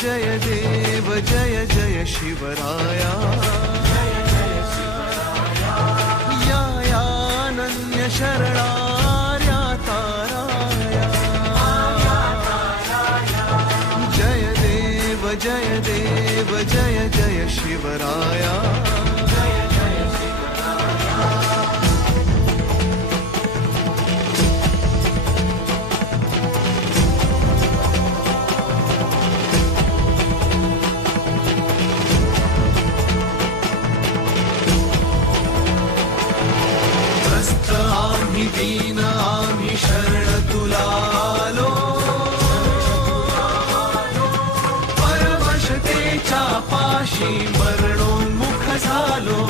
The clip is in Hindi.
जय देव जय जय शिवराया या अनन्य शरणार्या ताराया जय देव जय देव जय जय शिवराया दीन आम्ही शरण तुला आलो परवशतेच्या पाशी मरणोन्मुख झालो